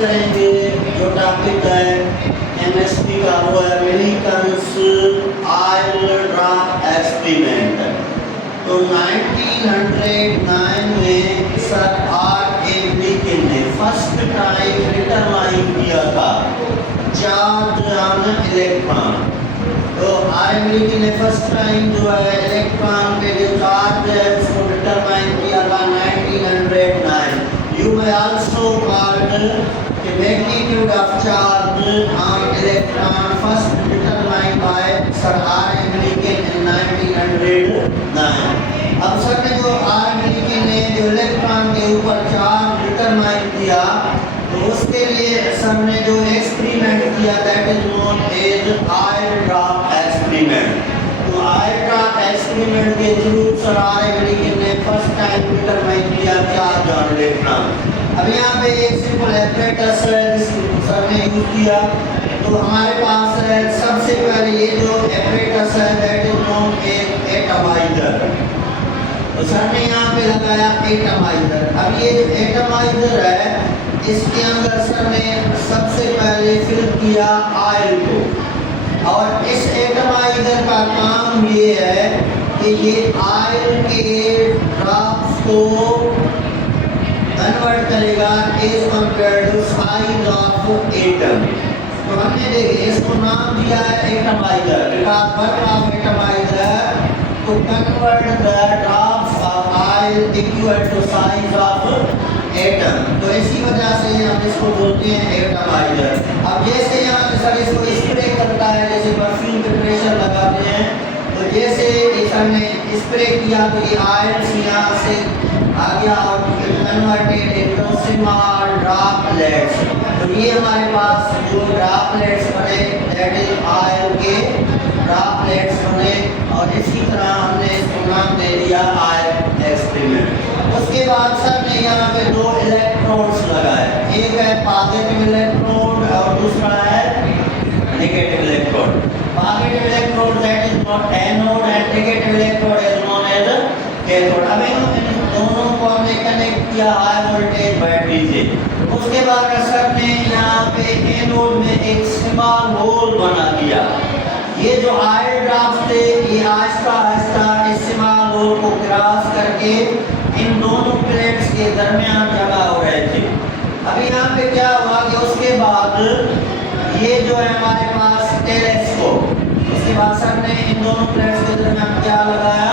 करेंगे जो टॉपिक है केमिस्ट्री का, वो है मिलीकन्स ऑयल ड्रॉप एक्सपेरिमेंट। तो 1909 में सर आर ए मिलीकन ने फर्स्ट टाइम डिटरमाइन किया था चार्ज ऑन इलेक्ट्रॉन। तो आर मिलीकन ने फर्स्ट टाइम जो है इलेक्ट्रॉन पे जो चार्ज है उसको डिटरमाइन किया था 1909। You may also called the magnitude of charge on electron first determined by Sir R. Millikan in 1909। अब सर ने जो R. Millikan ने जो इलेक्ट्रॉन के ऊपर चार्ज डिटरमाइन किया तो उसके लिए सर ने जो एक्सपेरिमेंट किया that is known as oil drop experiment. तो ऑयल ड्रॉप एक्सपेरिमेंट के थ्रू सर आर मिलीकन ने फर्स्ट टाइम डिटरमाइन किया चार्ज ऑन इलेक्ट्रॉन। अब यहाँ पे एक सिंपल एपरेटस है जिसको सर ने यूज किया। तो हमारे पास है सबसे पहले ये जो एपरेटस है दैट इज नोन एज एटमाइजर। तो सर ने यहाँ पे लगाया एटमाइजर। अब ये जो एटमाइजर है इसके अंदर सर ने सबसे पहले फिल किया ऑयल को, और इस एटमाइजर का काम ये है कि ये ऑयल के ड्रॉप्स को कन्वर्ट करेगा as compared to size of atom. तो हमने देखे इसको नाम दिया है atomiser, because work of atomiser to convert the drops of oil equal to size of atom. तो इसी वजह से हम इसको बोलते हैं एटमाइजर। अब जैसे यहाँ पे सर इसको स्प्रे करता है, जैसे परफ्यूम पे प्रेशर लगाते हैं, तो जैसे सर ने स्प्रे किया तो ये ऑयल यहाँ से आ गया और कन्वर्टेड इनटू स्मॉल ड्रॉपलेट्स। तो ये हमारे पास जो ड्रॉपलेट्स बने दैट इज ऑयल के ड्रॉपलेट्स बने, और इसी तरह हमने इसको नाम दे दिया ऑयल एक्सपेरिमेंट। उसके बाद सर ने यहाँ पे दो इलेक्ट्रोड्स लगाए, एक है पॉजिटिव इलेक्ट्रोड और दूसरा है negative electrode. Positive electrode that is not anode and negative electrode is known as cathode. अब इन दोनों को हमने कनेक्ट किया हाई वोल्टेज बैटरी से। उसके बाद सर ने यहाँ पे एनोड में एक स्मॉल होल बना दिया। ये जो ऑयल ड्रॉप्स थे ये आहिस्ता आहिस्ता इस स्मॉल होल को क्रॉस करके इन दोनों प्लेट्स के दरमियान जमा हो रहे थे। अभी यहाँ पे क्या हुआ कि उसके बाद ये जो है हमारे पास टेलीस्कोप, उसके बाद सर ने इन दोनों प्लेट्स के दरमियान क्या लगाया,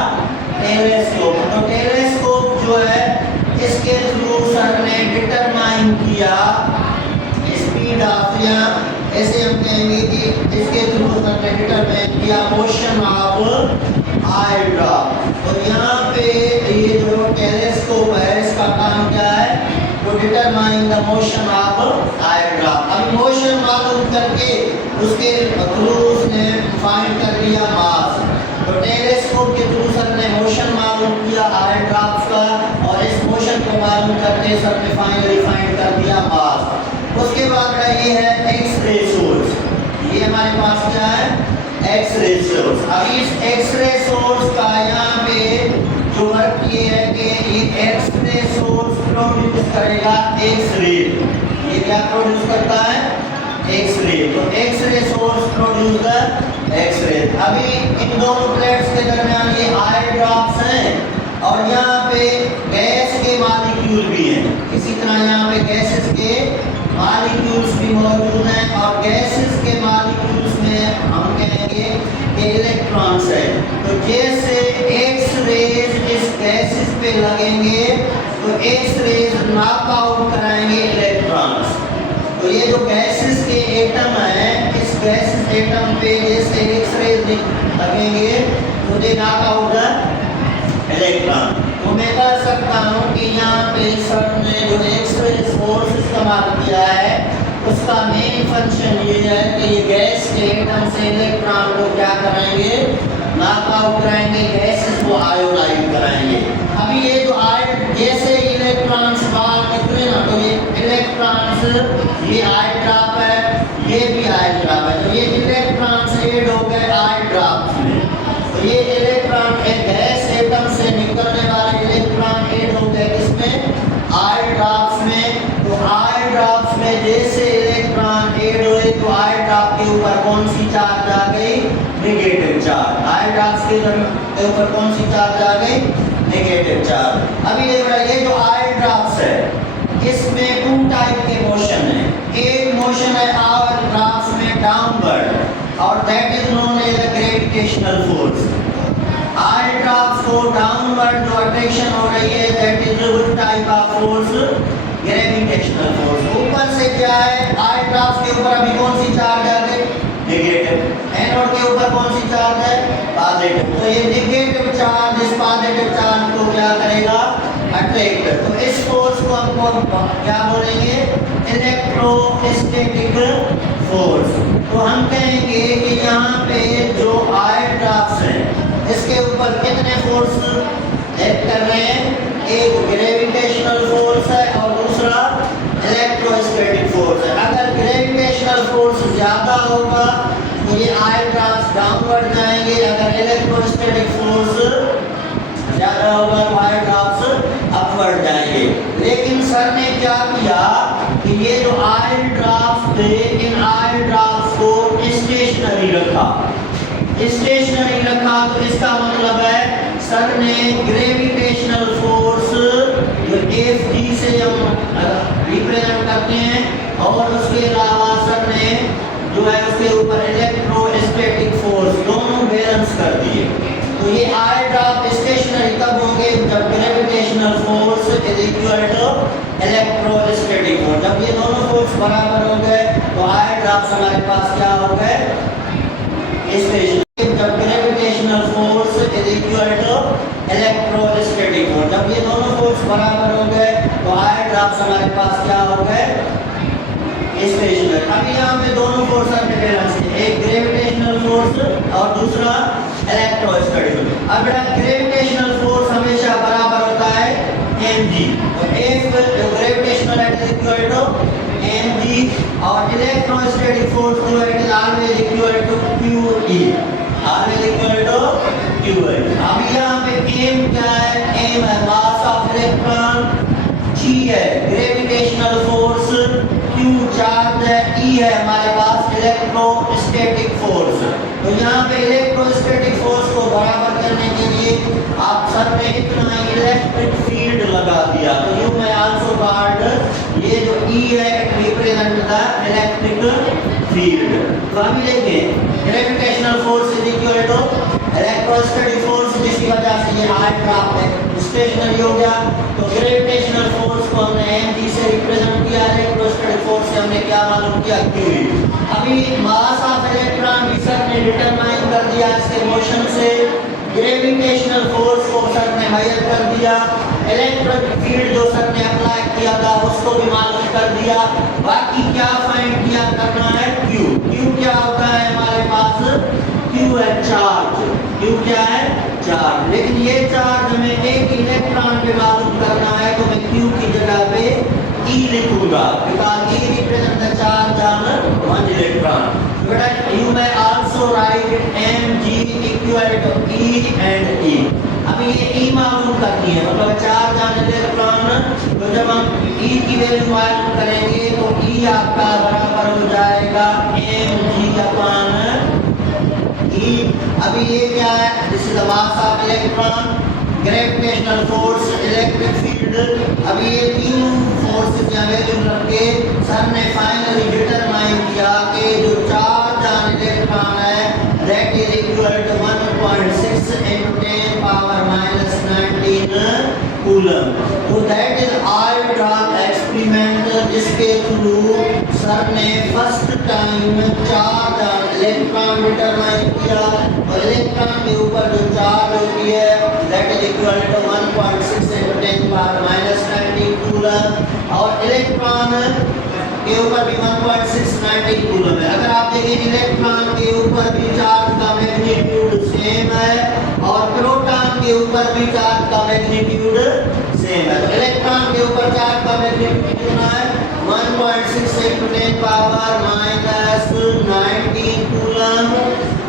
टेलीस्कोप। तो टेलीस्कोप जो है इसके थ्रू सर ने डिटरमाइन किया स्पीड ऑफ, या ऐसे हम कहेंगे कि इसके थ्रू सर ने डिटरमाइन किया मोशन ऑफ ऑयल ड्रॉप। तो यहाँ पे ये जो टेलीस्कोप है इसका काम क्या है, to determine the motion of oil drop. अभी मोशन मालूम करके उसके थ्रू उसने फाइंड कर लिया मास। तो टेलीस्कोप के थ्रू सर ने मोशन मालूम किया ऑयल ड्रॉप्स का, और इस मोशन को मालूम करके सर ने फाइनली फाइंड कर दिया मास। उसके बाद ये है एक्स-रे सोर्स। ये हमारे पास क्या है, एक्स-रे सोर्स। अभी इस एक्स-रे सोर्स का यहाँ पे जो वर्क ये है कि ये एक्स-रे सोर्स प्रोड्यूस करेगा एक्स-रे। ये क्या प्रोड्यूस करता है, एक्स-रे। तो X-ray source produce the X-ray. अभी इन दोनों प्लेट्स के दरमियान ये ऑयल ड्रॉप्स हैं, और यहाँ पे गैस के मॉलिक्यूल भी हैं। इसी तरह यहाँ पे गैसेस के मॉलिक्यूल्स भी मौजूद हैं, और गैसेस के मॉलिक्यूल्स में हम कहेंगे कि इलेक्ट्रॉन्स हैं। तो जैसे एक्स रेज इस गैसेस पे लगेंगे तो एक्स रेज नॉक आउट कराएंगे इलेक्ट्रॉन्स। तो ये जो गैसेस के एटम हैं, इस गैसेस एटम पे जैसे एक्स रेज लगेंगे तो दे नॉक आउट द इलेक्ट्रॉन। तो मैं कह सकता हूँ कि यहाँ पे सर ने जो एक्स-रे सोर्स इस्तेमाल किया है उसका मेन फंक्शन ये है कि ये गैस के एटम से इलेक्ट्रॉन को क्या कराएंगे, नॉक आउट कराएंगे, गैसेस को आयोनाइज कराएंगे। अभी ये जो जैसे इलेक्ट्रॉन्स बाहर निकले ना, तो ये इलेक्ट्रॉन्स, ये ऑयल ड्रॉप है, ये भी ऑयल ड्रॉप है, तो ये इलेक्ट्रॉन्स ऐड हो गए ऑयल ड्रॉप्स में। तो ये इलेक्ट्रॉन एक गैस एटम से निकलने वाले इलेक्ट्रॉन ऐड हो गए इसमें ऑयल ड्रॉप्स में। तो ऑयल ड्रॉप्स में जैसे इलेक्ट्रॉन ऐड हुए तो आई ड्रॉप के ऊपर कौन सी चार्ज आ गई? Negative charge. आई ड्रॉप्स के ऊपर कौन सी चार्ज आ गई? Negative charge. अभी देख रहा ये जो आई ड्रॉप्स है इसमें टू टाइप के मोशन है। एक मोशन है आई ड्रॉप्स में डाउनवर्ड और that is known as the gravitational force. Oil drops को डाउनवर्ड जो अट्रैक्शन हो रही है that is which type of force? Gravitational force. ऊपर से क्या है? आई ड्रॉप्स के ऊपर अभी कौन सी चार्ज आ गई? नेगेटिव। एनोड के ऊपर कौन सी चार्ज है? पॉजिटिव। तो ये नेगेटिव चार्ज इस पॉजिटिव चार्ज को क्या करेगा? अट्रैक्ट। तो इस फोर्स को हम क्या बोलेंगे? Electrostatic force. तो हम कहेंगे कि यहाँ पे जो आई ड्रॉप्स है इसके ऊपर कितने फोर्स एक्ट कर रहे हैं? एक ग्रेविटेशनल फोर्स है और दूसरा इलेक्ट्रोस्टैटिक फोर्स है। अगर ग्रेविटेशनल फोर्स ज्यादा होगा तो ये आई ड्रॉप्स डाउनवर्ड जाएंगे, अगर इलेक्ट्रोस्टैटिक फोर्स ज्यादा होगा तो आई ड्रॉप्स अपवर्ड जाएंगे। लेकिन सर ने क्या किया कि ये जो आई ड्रॉप्स थे इन आई ड्रॉप्स को स्टेशनरी रखा। स्टेशनरी रखा तो इसका मतलब है सर ने ग्रेविटेशनल फोर्स जो Fg से हम रिप्रेजेंट करते हैं और उसके अलावा सर ने जो है उसके ऊपर इलेक्ट्रोस्टैटिक फोर्स दोनों बैलेंस कर दिए। तो ये आई ड्रॉप स्टेशनरी तब होंगे जब gravitational force is equal to electrostatic force. जब ये दोनों फोर्स बराबर हो गए तो आई ड्रॉप्स हमारे पास क्या हो गए? स्टेशनरी। जब gravitational force is equal to electrostatic force, जब ये दोनों फोर्स बराबर हो गए तो आई ड्रॉप्स हमारे पास क्या हो गए? स्टेशनरी। अभी यहाँ पे दोनों फोर्स बैलेंस है, एक ग्रेविटेशनल फोर्स और दूसरा इलेक्ट्रोस्टैटिक फोर्स। अब ग्रेविटेशनल फोर्स हमेशा बराबर होता है mg। तो F gravitational is equal to mg और इलेक्ट्रोस्टैटिक फोर्स जो है it is always equal to qe। Always equal to qe। अब यहाँ पे m क्या है? m है मास ऑफ इलेक्ट्रॉन, g है ग्रेविटेशनल फोर्स, q चार्ज है, e है हमारे पास इलेक्ट्रोस्टैटिक फोर्स। तो यहाँ पे इलेक्ट्रोस्टैटिक फोर्स को बराबर करने के लिए आप सर ने इतना इलेक्ट्रिक फील्ड लगा दिया। तो यू मैं आल्सो कॉल्ड ये जो E है it represent the electric field. तो अभी देखें gravitational force is equal to electrostatic force, जिसकी वजह से ये आई ड्रॉप है स्टेशनरी हो गया। तो ग्रेविटेशनल फोर्स को हमने mg से रिप्रेजेंट किया, इलेक्ट्रोस्टैटिक फोर्स से हमने क्या मालूम किया? q। अभी मास ऑफ इलेक्ट्रॉन भी सर ने डिटरमाइन कर दिया इसके मोशन से, ग्रेविटेशनल फोर्स को सर ने मेजर कर दिया, इलेक्ट्रिक फील्ड जो सर ने अप्लाई किया था उसको भी मालूम कर दिया। बाकी क्या फाइंड किया करना है? q। q क्या होता है हमारे पास? q है चार्ज। q क्या है? चार्ज। लेकिन ये चार्ज हमें एक इलेक्ट्रॉन पे मालूम करना है तो मैं q की जगह पे e लिखूंगा because e represent the charge on one electron. बेटा you may also write mg equal to e and e। अभी ये e मालूम करनी है मतलब चार्ज ऑन इलेक्ट्रॉन। तो जब हम e की वैल्यू मालूम करेंगे तो e आपका बराबर हो जाएगा mg अपॉन e। अभी ये क्या है? This is the mass of electron, gravitational force, electric field. अभी ये तीन फोर्सेस या वैल्यू रख के सर ने फाइनली डिटरमाइन किया कि जो चार्ज ऑन इलेक्ट्रॉन है that is equal to 1.6 × 10⁻⁻19 coulomb. तो that is I drop experiment जिसके थ्रू सर ने first time charge on electron determine किया और इलेक्ट्रॉन के ऊपर जो चार्ज होती है that is equal to 1.6 × 10⁻⁻19 coulomb और इलेक्ट्रॉन के ऊपर भी 1.619 कूलम है। अगर आप देखें इलेक्ट्रॉन के ऊपर भी चार्ज का मैग्नीट्यूड सेम है और प्रोटॉन के ऊपर भी चार्ज का मैग्नीट्यूड सेम है। तो इलेक्ट्रॉन के ऊपर चार्ज का मैग्नीट्यूड कितना है? 1.6 × 10⁻⁻19 कूलम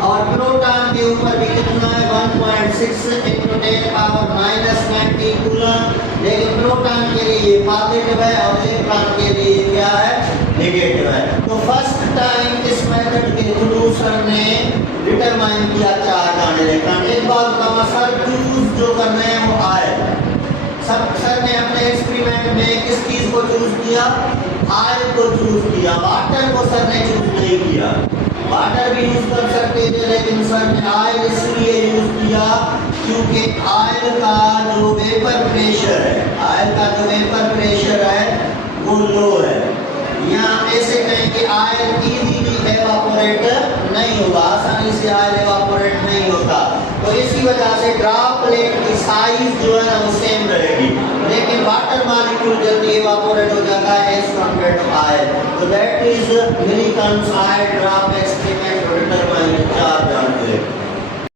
और प्रोटॉन के ऊपर भी कितना है? 1.6 × 10⁻⁻19 कूलम। लेकिन प्रोटॉन के लिए पॉजिटिव है और इलेक्ट्रॉन के लिए क्या है? नेगेटिव है। तो फर्स्ट टाइम इस मेथड के थ्रू सर ने डिटरमाइन किया चार्ज आने लेकर। एक बात बताऊंगा सर, चूज जो कर रहे हैं वो आयल। सब सर ने अपने एक्सपेरिमेंट में किस चीज को चूज किया? आयल को चूज किया। वाटर को सर ने चूज नहीं किया। वाटर भी यूज कर सकते थे लेकिन सर ने आयल इसलिए यूज किया क्योंकि आयल का जो वेपर प्रेशर है, आयल का जो वेपर प्रेशर है वो लो है। यहाँ ऐसे कहें कि आयल इजीली एवापोरेट नहीं होगा, आसानी से आयल एवापोरेट नहीं होता। तो इसी वजह से ड्रॉपलेट की साइज जो है ना वो सेम रहेगी, लेकिन वाटर मॉलिक्यूल जल्दी एवापोरेट हो जाता है एज कंपेयर्ड टू आयल। तो that is Millikan's oil drop experiment determine charge on